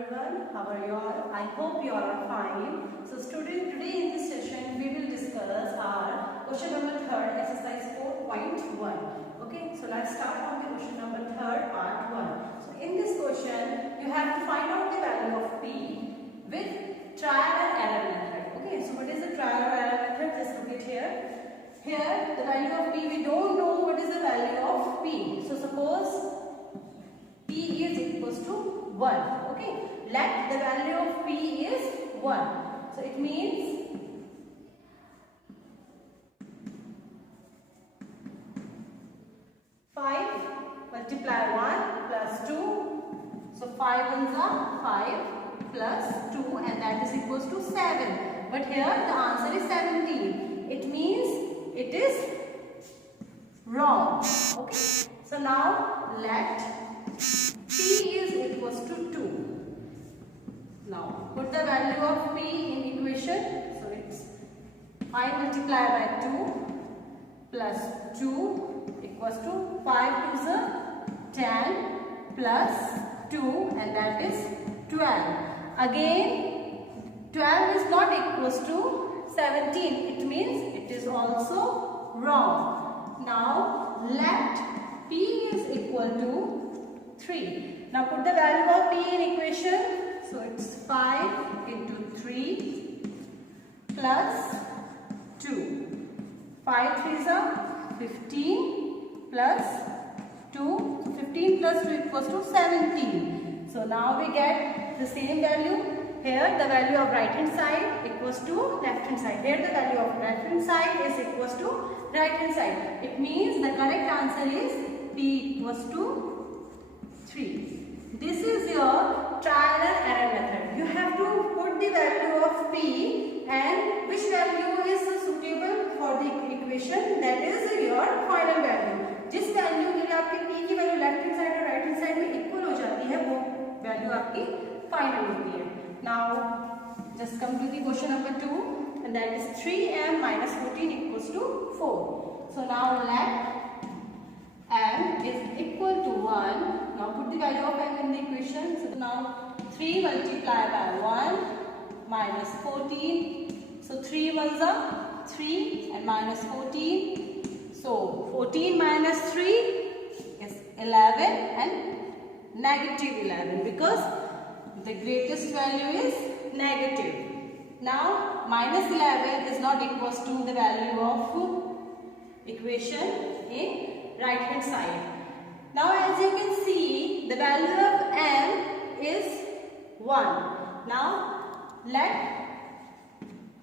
everyone, how are you all? I hope you all are fine. So student, today in this session we will discuss our question number 3rd, exercise 4.1. Okay, so let's start on the question number 3rd, part 1. So in this question you have to find out the value of p with trial and error method. Okay, so what is the trial or error method? Just look at here. Here the value of p, we don't know what is the value of p. So suppose p is equals to 1. Okay, let the value of p is 1. So it means multiply 1 plus 2. So 5 ones are 5 plus 2 and that is equals to 7. But here the answer is 17. It means it is wrong. Okay. So now let p is equals to 2. Now put the value of p in equation. So it's 5 multiplied by 2 plus 2 equals to 5 to the 10 plus 2 and that is 12. Again 12 is not equals to 17. It means it is also wrong. Now let p is equal to 3. Now put the value of p in equation. So it's 5 into 3 plus 2. 5 3s are 15 plus 2. So 15 plus 2 equals to 17. So now we get the same value. Here the value of right hand side equals to left hand side. Here the value of left hand side is equals to right hand side. It means the correct answer is p equals to 3. This is your trial and error method. You have to put the value of p and which value is suitable for the equation, that is your final value. जिस value के लिए आपके p की value left hand side और right hand side में equal हो जाती है वो वैल्यू आपकी फाइनल होती है. Now just come to the question number 2 and that is 3m minus 14 equals to 4. So now let m is equal to 1. Now put the value of m in the equation. So now 3 multiplied by 1 minus 14. So 3 ones are 3 and minus 14. So 14 minus 3 is 11 and negative 11 because the greatest value is negative. Now minus 11 is not equals to the value of equation in right hand side. Now as you can see the value of m is 1. Now let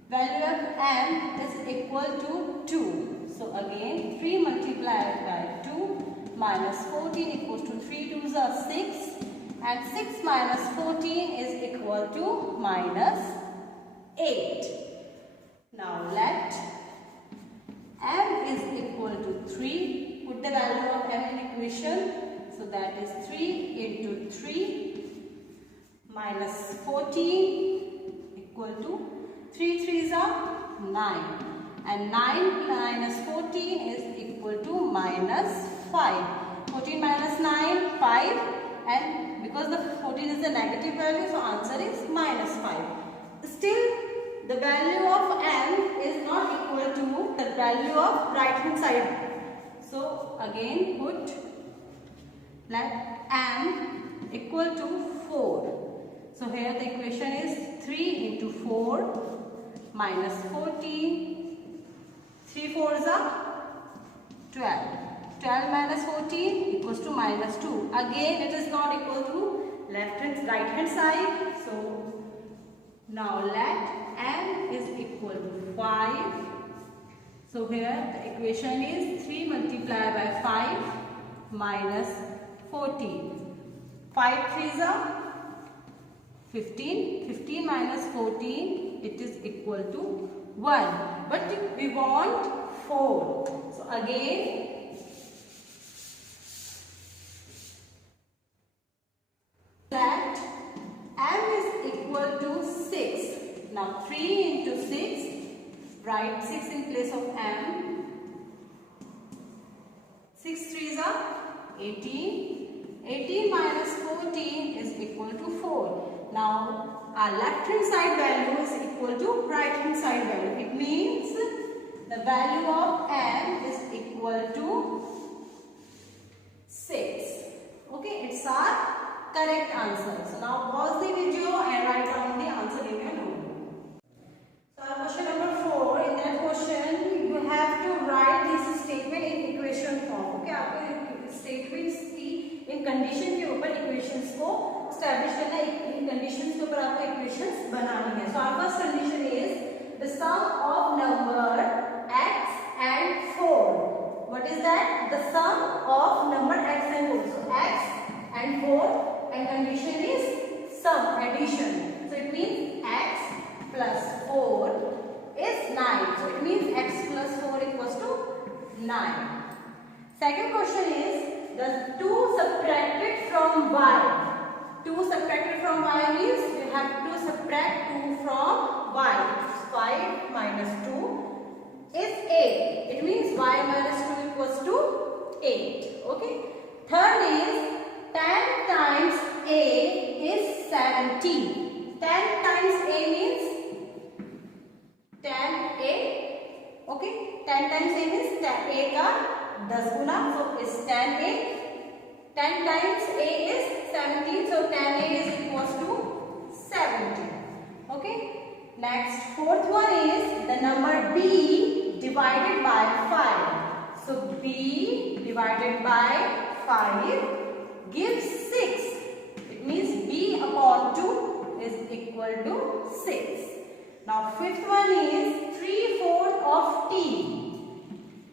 value of m is equal to 2. So again 3 multiplied by 2 minus 14 equals to 3 2s are 6 and 6 minus 14 is equal to minus 8. Now let m is equal to 3. Put the value of m in equation. So that is 3 into 3 minus 14 equal to 3 3s are 9 and 9 minus 14 is equal to minus 5. 14 minus 9 5 and because the 14 is the negative value so answer is minus 5. Still the value of m is not equal to the value of right hand side. So again put let m equal to 4. So here the equation is 3 into 4 minus 14. 3 4s are 12. 12 minus 14 equals to minus 2. Again it is not equal to left and right hand side. So now let m is equal to 5. So here the equation is 3 multiplied by 5 minus 14. 5 3s are 15. 15 minus 14 it is equal to 1. But we want 4. So again let m is equal to 6. Now 3 into 6, write 6 in place of m. 6 3s are 18. 18 minus 14 is equal to 4. Now our left hand side value is equal to right hand side value. It means the value of m is equal to 6. Okay, it's our correct answer. So now pause the video and write down the answer in your notebook. So our question number 4, in that question you have to write this statement in equation form. Okay, आपको statements की इन condition के ऊपर equations को establish करना है, इन conditions के ऊपर आपको equations बनानी है. So our first condition is the sum of number x and 4. What is that? The sum of number x and 4. So x and 4, and condition is sum, addition. So it means x plus 4 is 9. So it means x plus 4 equals to 9. Second question is the 2 subtracted from y. 2 subtracted from y means we have to subtract 2 from y. 5 minus 2 is 8. It means y minus 2 equals to 8. Okay. Third is 10 times a is 70. 10 times a means 10a. Okay. 10 times a means 10 a का 10 गुना. So is 10a. 10 times a is 17. So 10a is equals to 70. Okay. Next, fourth one is the number b divided by 5. So b divided by 5 gives 6. It means b upon 2 is equal to 6. Now fifth one is 3/4 of t.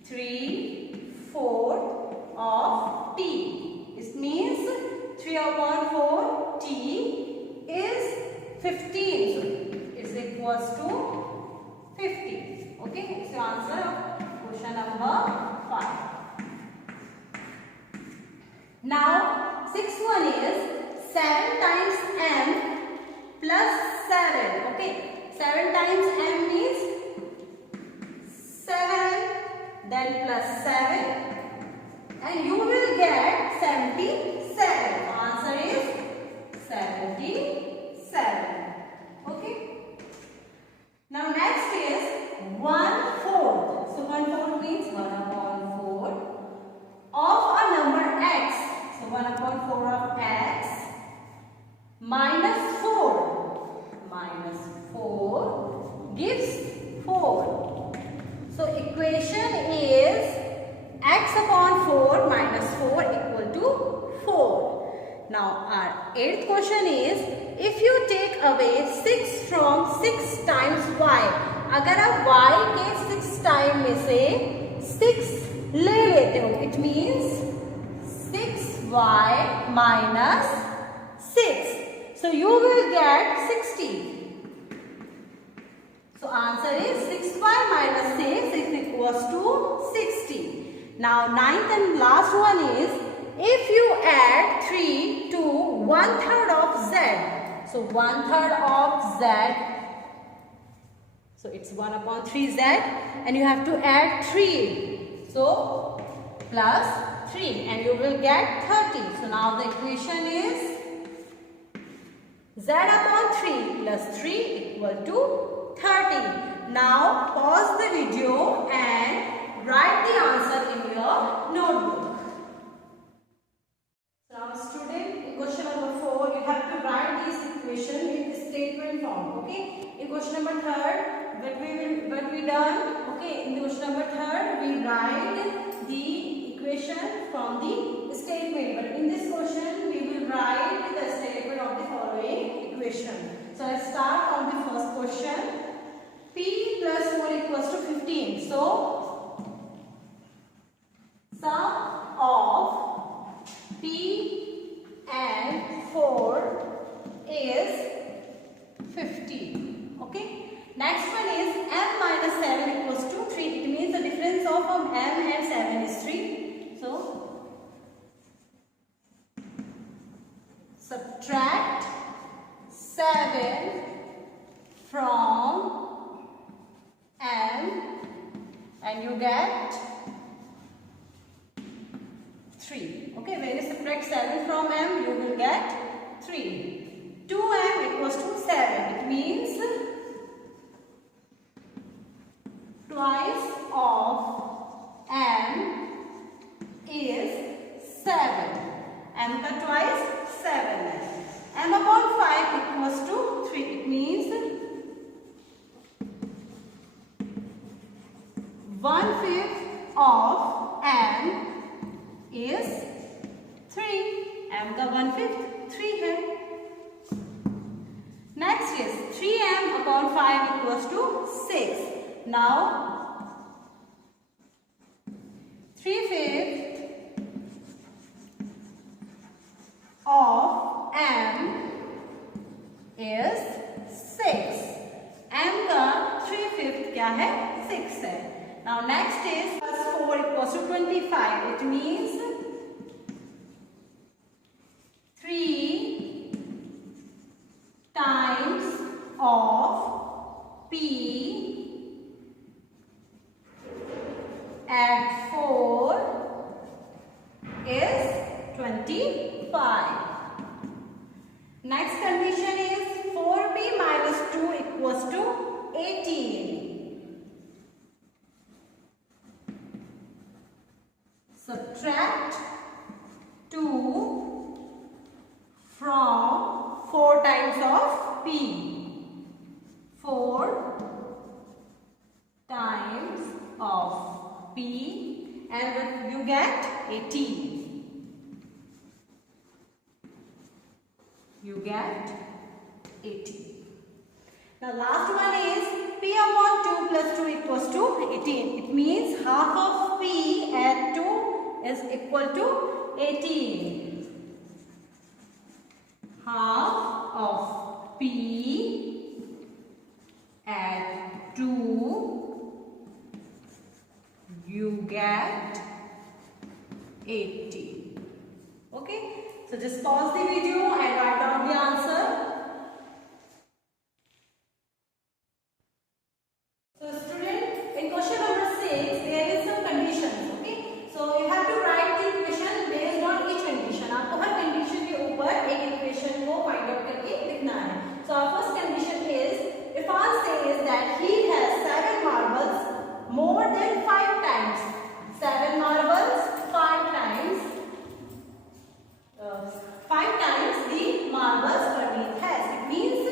3/4 of t. This means 3 upon 4 t is 15. So is equals to 50. Okay, it's your answer of question number 5. Now, sixth one is 7 times m plus 7. Okay, 7 times m means 7, then plus 7, and you will get 77. Answer is 77. Okay. Now next is 1/4. So 1/4 means 1 upon 4 of a number x. So 1 upon 4 of x minus 4. Minus 4 gives 4. So equation is x upon 4 minus 4 equal to 4. Now our eighth question is if you take away 6 from 6 times y. अगर आप y के 6 time में से 6 ले लेते हो, it means 6y minus 6. So you will get 60. So answer is 6y minus 6 is equals to 60. Now ninth and last one is if you add 3 to 1/3 of z. So 1/3 of z. So it's 1 upon 3z and you have to add 3. So plus 3 and you will get 30. So now the equation is z upon 3 plus 3 equal to 30. Now pause the video and write the answer in your notebook. So now student, in question number 4 you have to write this equation in the statement form. Okay. In question number 3, what we done? Okay. In the question number 3 we write the equation from the statement. But in this question we will write the statement of the following equation. So let's start from the first question. P plus 4 equals to 15. So sum of P and 4 is 50. Okay. Next one is m minus 7 equals to 3. It means the difference of m and 7 is 3. So subtract 7 from m and you get 3. Okay, when you subtract 7 from m, you will get 3. 2m equals 1/5 of m is 3. m का 1/5 3 है. Next is 3m upon 5 equals to 6. Now 3/5 of m is 6. m का 3/5 क्या है? 6 है. Now next is plus 4 equals to 25. It means 3 times of p at 4 is 25. Next condition is 4p minus 2 equals to 18. Subtract 2 from 4 times of p. 4 times of p and you get 18. You get 18. Now last one is p upon 2 plus 2 equals to 18. It means half of p at 2 is equal to 18. Half of p at 2 you get 80. Okay, so just pause the video and write down the answer. So student, in question number 6 there is some conditions. Okay, so you have to write the equation based on each condition. आपको हर condition के ऊपर एक equation को find out करके लिखना है. So our first condition is Irfan says that he has 7 marbles more than 5 times. 7 marbles 5 times. 5 times the marbles Parneet has. It means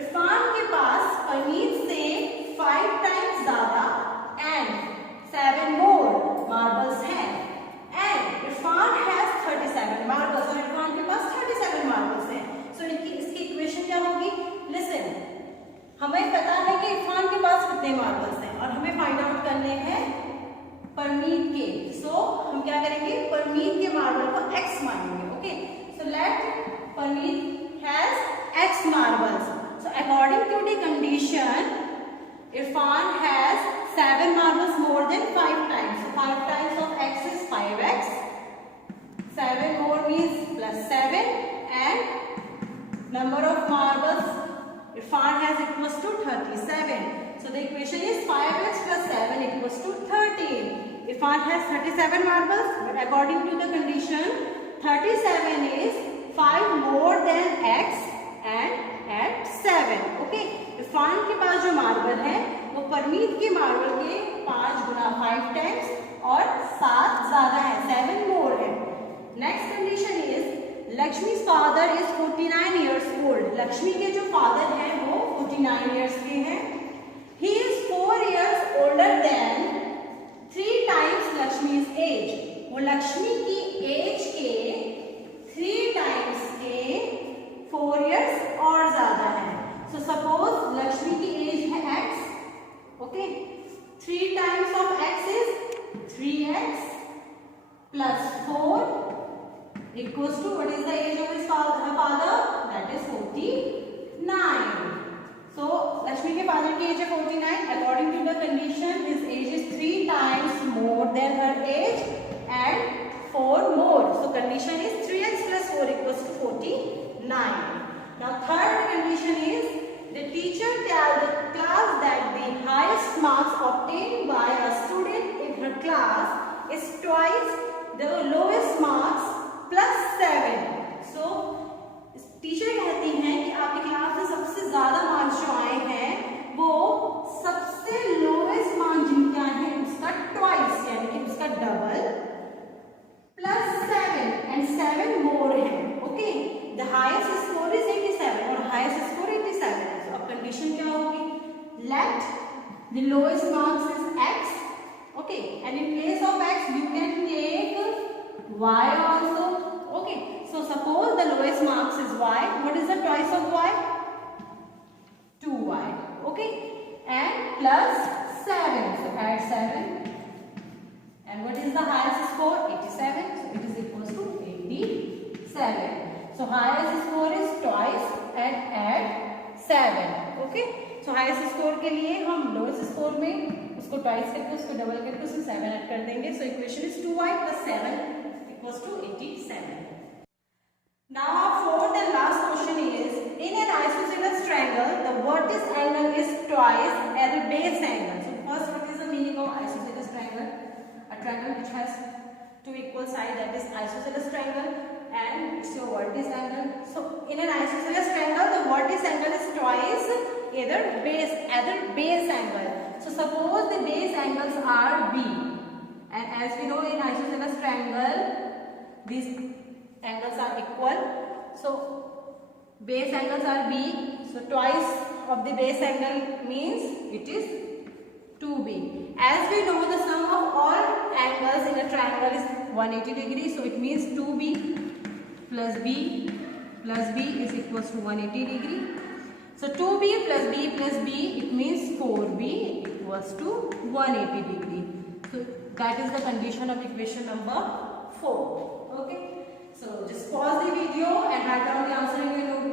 Irfan के पास परनीत से 5 times ज़्यादा and 7 more marbles हैं. And Irfan has 37 marbles. और इरफान के पास 37 marbles हैं. So इसकी equation क्या होगी? Listen, हमें पता है कि इरफान के पास कितने marbles हैं और हमें फाइंड आउट करने हैं परनीत के. So हम क्या करेंगे? परनीत के मार्बल को x मानेंगे. Okay, so let Parneet has x marbles. So according to the condition, Irfan has 7 marbles more than 5 times. So 5 times of x is 5x. 7 more means plus 7 and number of marbles Irfan has equals to 37. So the equation is 5x plus 7 equals to 13. Irfan has 37 marbles, but according to the condition 37 is 5 more than x and at 7. Okay, Irfan के पास जो marble है वो परमीत के marble के 5 गुना 5 times और 7 ज्यादा है, 7 more है. Next condition is Lakshmi's father is 49 years old. Lakshmi के जो फादर हैं वो 49 years के हैं. He is 4 years older than 3 times Lakshmi's age. वो लक्ष्मी की एज के 3 टाइम्स के 4 इयर्स और ज्यादा है. सो सपोज लक्ष्मी की एज है x. Okay, 3 times of x is 3x plus 4 equals to what is the age of his father? That is 49. So Lakshmi के फादर की एज है 49. According to the condition his age is 3 times more than her age and 4 more. So condition is 3x plus 4 equals to 49. Now third condition is the teacher tells the class that the highest marks obtained by a student in her class is twice the lowest marks plus 7. So teacher कहती हैं कि आपकी class में सबसे ज्यादा marks जो आए हैं वो सबसे लोएस्ट मार्क जिनका है उसका ट्वाइस यानी कि उसका डबल plus 7 and 7 more है. Okay, the highest score is 87 और highest score 87 है. So अब condition क्या होगी? Let the lowest marks is x Okay, and in place of x you can take y also. Okay, so suppose the lowest marks is y. What is the twice of y? 2y. Okay, and plus 7. So add 7. And what is the highest score? 87. So it is equals to 87. So highest score is twice and add 7. Okay. So highest score के लिए हम lowest score में उसको twice करके उसको double करके उसमें 7 add कर देंगे. So equation is 2y plus 7 equals to 87. Now our fourth and last question is, in an isosceles triangle, the vertex angle is twice as the base angle. So first, what is the meaning of isosceles triangle? A triangle which has two equal sides, that is isosceles triangle, and it's your vertex angle. So in an isosceles triangle, the vertex angle is twice either base angle. So suppose the base angles are B, and as we know in isosceles triangle, these angles are equal. So base angles are B. So twice of the base angle means it is 2B. As we know, the sum of all angles in a triangle is 180 degrees. So it means 2B plus B is equals to 180 degree. So 2B plus B, it means 4B equals to 180 degree. So that is the condition of equation number 4. Okay. So just pause the video and write down the answer in your notebook.